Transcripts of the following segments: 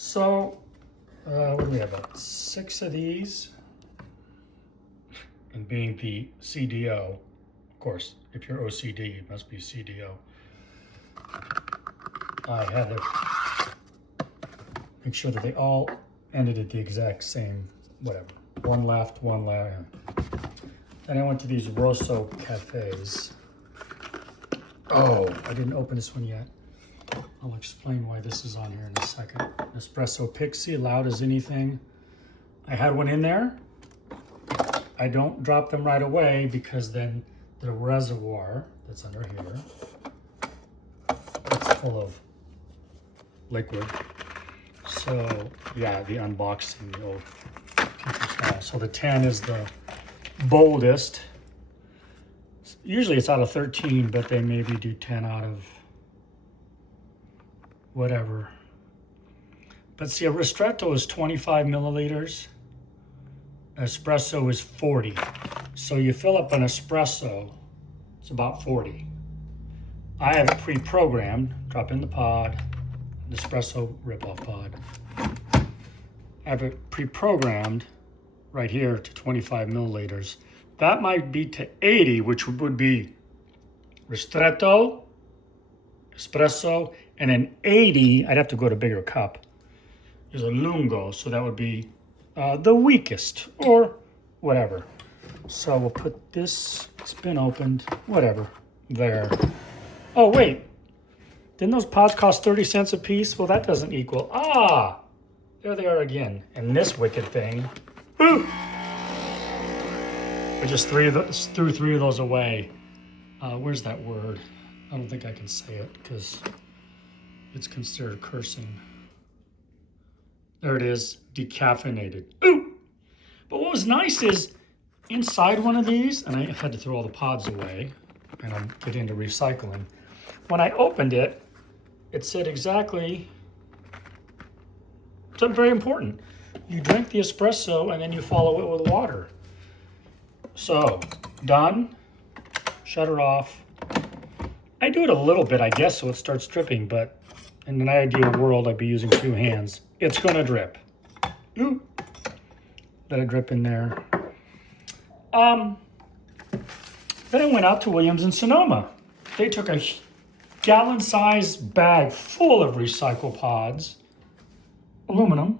So, what do we have? About 6 of these. And being the CDO, of course, if you're OCD, it must be CDO. I had to make sure that they all ended at the exact same, whatever. One left, one left. Then I went to these Rosso cafes. Oh, I didn't open this one yet. I'll explain why this is on here in a second. Espresso Pixie, loud as anything. I had one in there. I don't drop them right away because then the reservoir that's under here, it's full of liquid. So yeah, the unboxing, the old teacher style. So the 10 is the boldest. Usually it's out of 13, but they maybe do 10 out of whatever. But see, a ristretto is 25 milliliters. Espresso is 40. So you fill up an espresso, it's about 40. I have it pre-programmed, drop in the pod, the espresso rip-off pod. I have it pre-programmed right here to 25 milliliters. That might be to 80, which would be ristretto, espresso, and then 80, I'd have to go to a bigger cup, is a lungo, so that would be the weakest, or whatever. So we'll put this, it's been opened, whatever, there. Oh wait, didn't those pods cost 30 cents a piece? Well, that doesn't equal, there they are again. And this wicked thing, woo! I just threw 3 of those away. Where's that word? I don't think I can say it because it's considered cursing. There it is, decaffeinated. Ooh! But what was nice is inside one of these, and I had to throw all the pods away, and I'm getting into recycling. When I opened it, it said exactly, something very important. You drink the espresso and then you follow it with water. So, done, shut her off. I do it a little bit, I guess, so it starts dripping, but in an ideal world, I'd be using 2 hands. It's gonna drip. Ooh. Let it drip in there. Then I went out to Williams in Sonoma. They took a gallon-sized bag full of recycle pods, aluminum,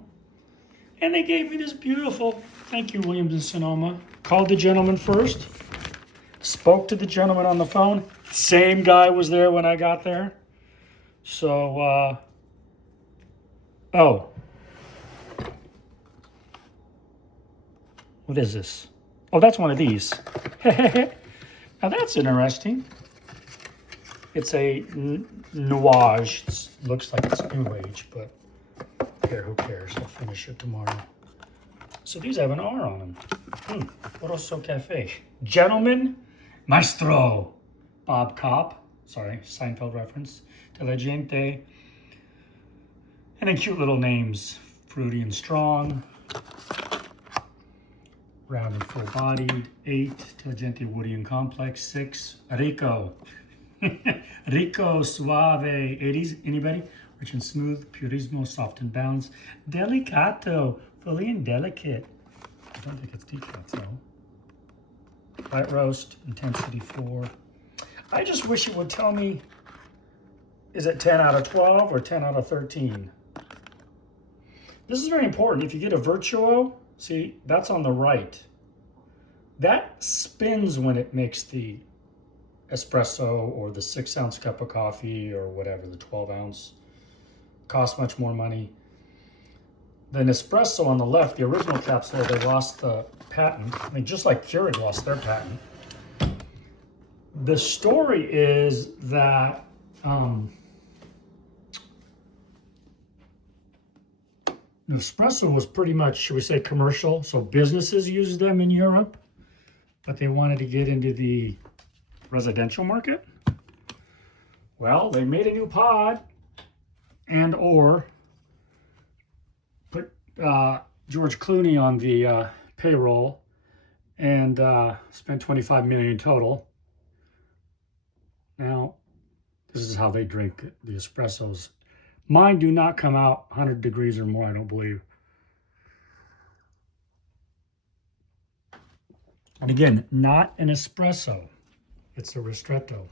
and they gave me this beautiful, thank you, Williams in Sonoma. Called the gentleman first, spoke to the gentleman on the phone. Same guy was there when I got there. So, oh. What is this? Oh, that's one of these. Now that's interesting. It's a nuage. It looks like it's new age, but here, who cares? I'll finish it tomorrow. So these have an R on them. Rosso Cafe. Gentleman, Maestro. Bob Cop. Sorry, Seinfeld reference. De la gente. And then cute little names. Fruity and strong. Round and full-bodied. 8. De la gente, woody and complex. 6. Rico. Rico, suave. 80s. Anybody? Rich and smooth. Purismo, soft and balanced. Delicato. Fully and delicate. I don't think it's decaf though. Light roast. Intensity 4. I just wish it would tell me, is it 10 out of 12 or 10 out of 13? This is very important. If you get a Virtuo, see, that's on the right. That spins when it makes the espresso or the 6-ounce cup of coffee or whatever, the 12-ounce. Costs much more money. The Nespresso on the left, the original capsule, they lost the patent. I mean, just like Keurig lost their patent. The story is that Nespresso was pretty much, should we say, commercial. So businesses used them in Europe, but they wanted to get into the residential market. Well, they made a new pod and or put George Clooney on the payroll and spent $25 million total. Now, this is how they drink the espressos. Mine do not come out 100 degrees or more, I don't believe. And again, not an espresso. It's a ristretto.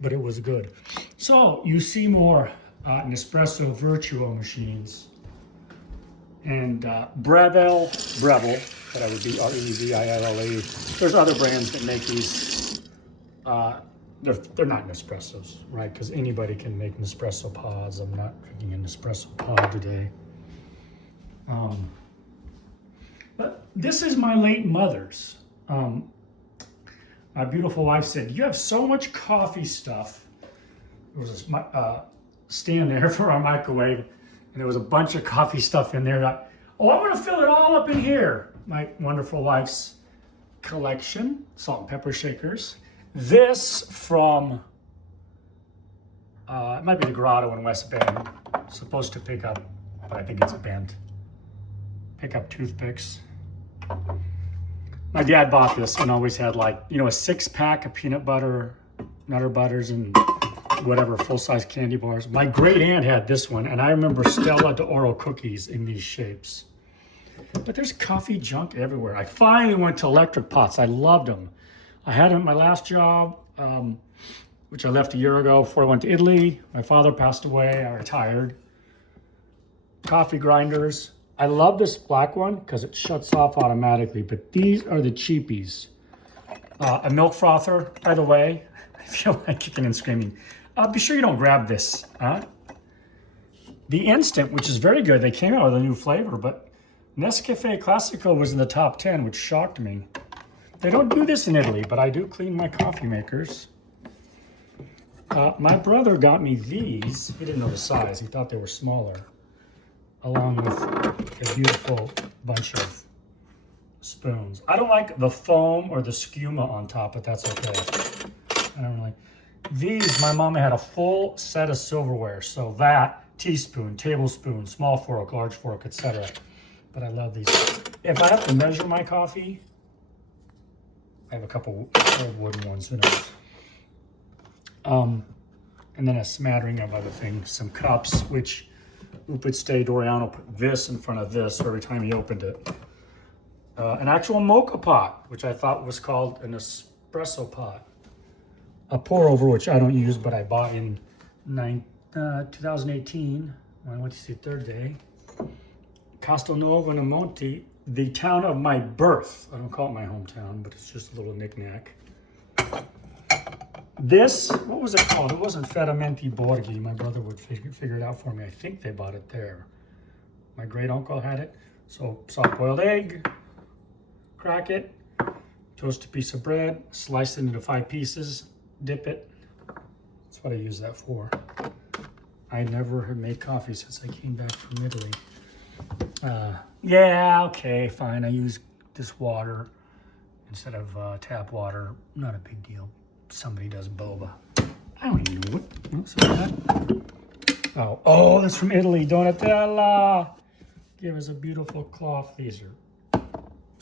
But it was good. So you see more Nespresso Virtuo machines. And Breville, that I would be Reville. There's other brands that make these. They're not Nespressos, right? Because anybody can make Nespresso pods. I'm not drinking an Nespresso pod today. But this is my late mother's. My beautiful wife said, "You have so much coffee stuff." There was a stand there for our microwave, and there was a bunch of coffee stuff in there. Oh, I'm going to fill it all up in here. My wonderful wife's collection, salt and pepper shakers. This from, it might be the Grotto in West Bend. Supposed to pick up, but I think it's a Bend. Pick up toothpicks. My dad bought this and always had, like, you know, a 6-pack of peanut butter, Nutter Butters, and whatever full-size candy bars. My great aunt had this one, and I remember Stella d'Oro cookies in these shapes. But there's coffee junk everywhere. I finally went to electric pots. I loved them. I had them at my last job, which I left a year ago before I went to Italy. My father passed away. I retired. Coffee grinders. I love this black one because it shuts off automatically, but these are the cheapies. A milk frother, by the way. I feel like kicking and screaming. Be sure you don't grab this. The Instant, which is very good. They came out with a new flavor, but Nescafe Classico was in the top 10, which shocked me. They don't do this in Italy, but I do clean my coffee makers. My brother got me these. He didn't know the size. He thought they were smaller, along with a beautiful bunch of spoons. I don't like the foam or the skuma on top, but that's okay. I don't really. These, my mama had a full set of silverware. So that, teaspoon, tablespoon, small fork, large fork, etc. But I love these. If I have to measure my coffee, I have a couple old wooden ones, who knows. And then a smattering of other things, some cups, which Upit Doriano put this in front of this every time he opened it. An actual mocha pot, which I thought was called an espresso pot. A pour over, which I don't use, but I bought in 2018 when I went to see Third Day. Castelnuovo in Monte, the town of my birth. I don't call it my hometown, but it's just a little knick-knack. This, what was it called? It wasn't Ferramenti Borghi. My brother would figure it out for me. I think they bought it there. My great uncle had it. So soft-boiled egg, crack it, toast a piece of bread, slice it into 5 pieces, dip it. That's what I use that for. I never have made coffee since I came back from Italy. Yeah, okay, fine. I use this water instead of tap water. Not a big deal. Somebody does boba. I don't even know what. Oh, that's from Italy. Donatella. Give us a beautiful cloth. These are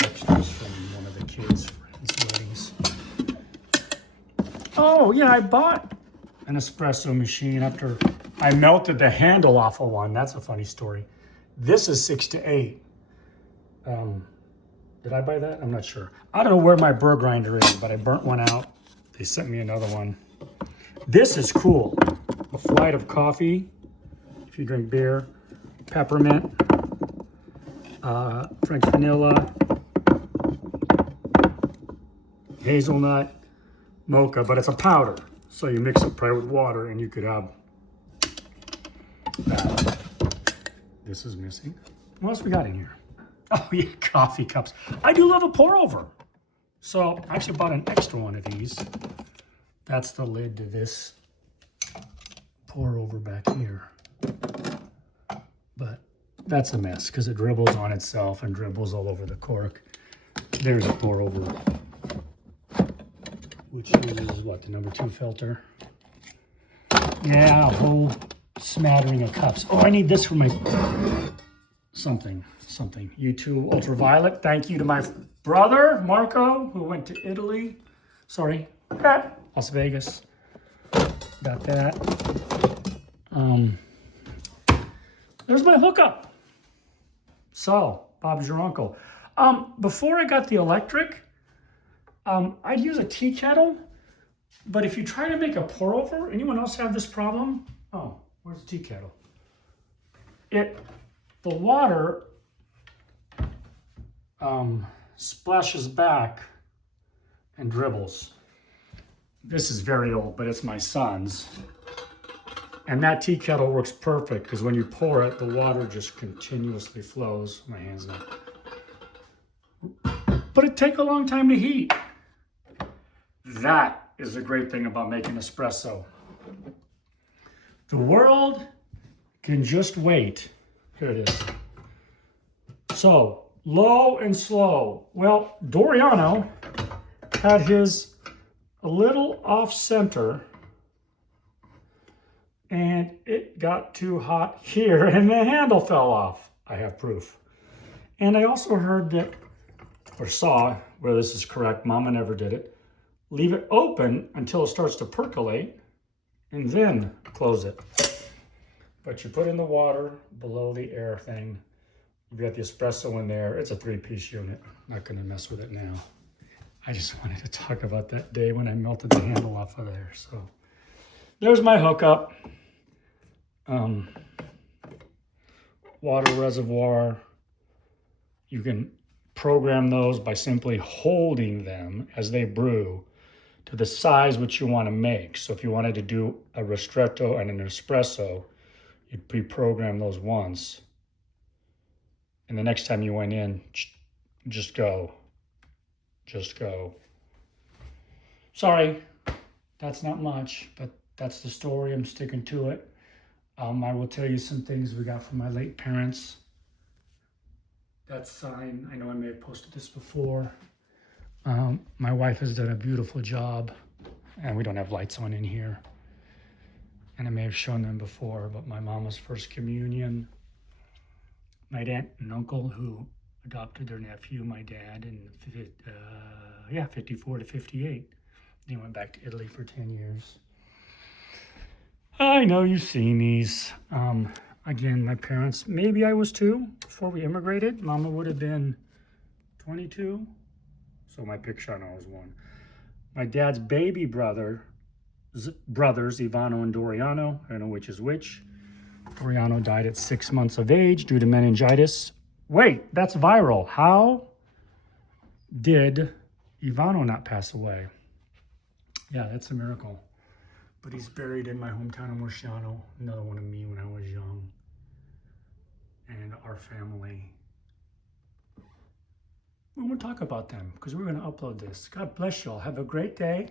extras from one of the kids' friends' weddings. Oh, yeah, I bought an espresso machine after I melted the handle off of one. That's a funny story. This is 6 to 8. Did I buy that? I'm not sure. I don't know where my burr grinder is, but I burnt one out. They sent me another one. This is cool. A flight of coffee, if you drink beer, peppermint, French vanilla, hazelnut, mocha, but it's a powder. So you mix it probably with water and you could have that. This is missing. What else we got in here? Oh yeah, coffee cups. I do love a pour over. So I actually bought an extra one of these. That's the lid to this pour over back here. But that's a mess because it dribbles on itself and dribbles all over the cork. There's a pour over, which uses what, the number 2 filter. Yeah, a whole smattering of cups. Oh, I need this for my something. U2 Ultraviolet. Thank you to my brother, Marco, who went to Italy. Sorry, Las Vegas. Got that. There's my hookup. So, Bob's your uncle. Before I got the electric, I'd use a tea kettle, but if you try to make a pour over, anyone else have this problem? Oh, where's the tea kettle? The water splashes back and dribbles. This is very old, but it's my son's. And that tea kettle works perfect because when you pour it, the water just continuously flows. My hand's not. But it takes a long time to heat. That is the great thing about making espresso. The world can just wait. Here it is. So, low and slow. Well, Doriano had his a little off center and it got too hot here and the handle fell off. I have proof. And I also heard that, or saw, where this is correct, Mama never did it, leave it open until it starts to percolate and then close it. But you put in the water below the air thing. You've got the espresso in there. It's a 3-piece unit. I'm not gonna mess with it now. I just wanted to talk about that day when I melted the handle off of there. So there's my hookup. Water reservoir. You can program those by simply holding them as they brew to the size which you want to make. So if you wanted to do a ristretto and an espresso, you'd pre-program those once. And the next time you went in, just go. Just go. Sorry, that's not much, but that's the story. I'm sticking to it. I will tell you some things we got from my late parents. That sign, I know I may have posted this before. My wife has done a beautiful job, and we don't have lights on in here. And I may have shown them before, but my mama's first communion, my aunt and uncle who adopted their nephew, my dad, in 54 to 58. They went back to Italy for 10 years. I know you've seen these. Again, my parents, maybe I was 2 before we immigrated. Mama would have been 22. So my picture, I know I was 1. My dad's baby brothers, Ivano and Doriano. I don't know which is which. Doriano died at 6 months of age due to meningitis. Wait, that's viral. How did Ivano not pass away? Yeah, that's a miracle. But he's buried in my hometown of Murciano, another one of me when I was young. And our family. We won't talk about them because we're going to upload this. God bless you all. Have a great day.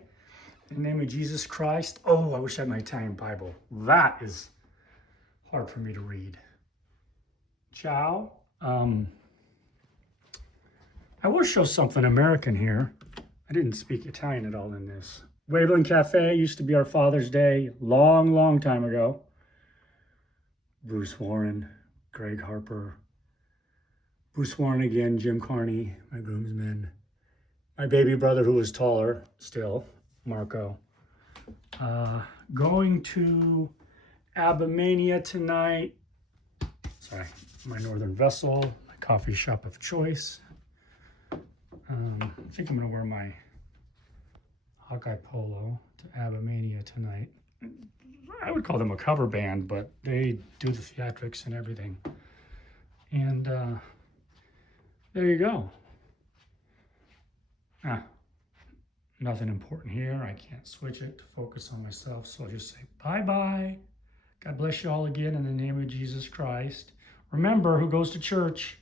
In the name of Jesus Christ. Oh, I wish I had my Italian Bible. That is hard for me to read. Ciao. I will show something American here. I didn't speak Italian at all in this. Waveland Cafe used to be our Father's Day long, long time ago. Bruce Warren, Greg Harper, Bruce Warren again, Jim Carney, my groomsmen, my baby brother who was taller still, Marco. Going to Abimania tonight. Sorry, my Northern Vessel, my coffee shop of choice. I think I'm gonna wear my Hawkeye Polo to Abimania tonight. I would call them a cover band, but they do the theatrics and everything. And there you go. Nothing important here. I can't switch it to focus on myself, so I'll just say bye-bye. God bless you all again in the name of Jesus Christ. Remember, who goes to church?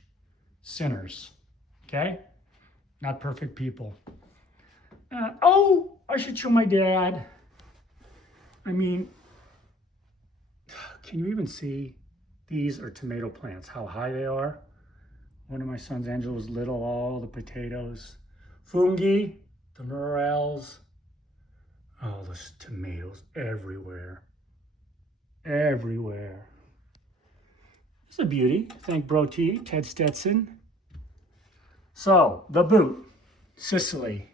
Sinners, okay? Not perfect people. Oh, I should show my dad. I mean, can you even see? These are tomato plants, how high they are. One of my sons, Angelo, was little, all the potatoes. Fungi, the morels. Oh, those tomatoes everywhere. Everywhere. It's a beauty. Thank Bro T, Ted Stetson. So, the boot, Sicily.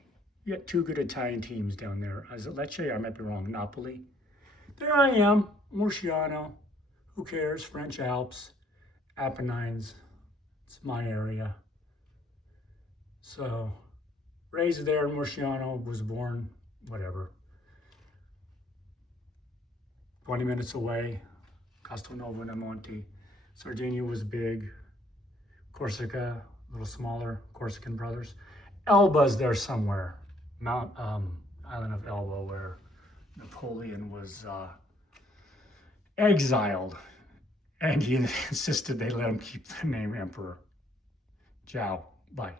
You got 2 good Italian teams down there. Is it Lecce? I might be wrong. Napoli. There I am. Murciano, who cares? French Alps, Apennines, it's my area. So, raised there in Murciano, was born, whatever, 20 minutes away, Castelnuovo and Monte. Sardinia was big. Corsica, a little smaller, Corsican brothers. Elba's there somewhere, island of Elba, where Napoleon was exiled, and he insisted they let him keep the name Emperor. Ciao, bye.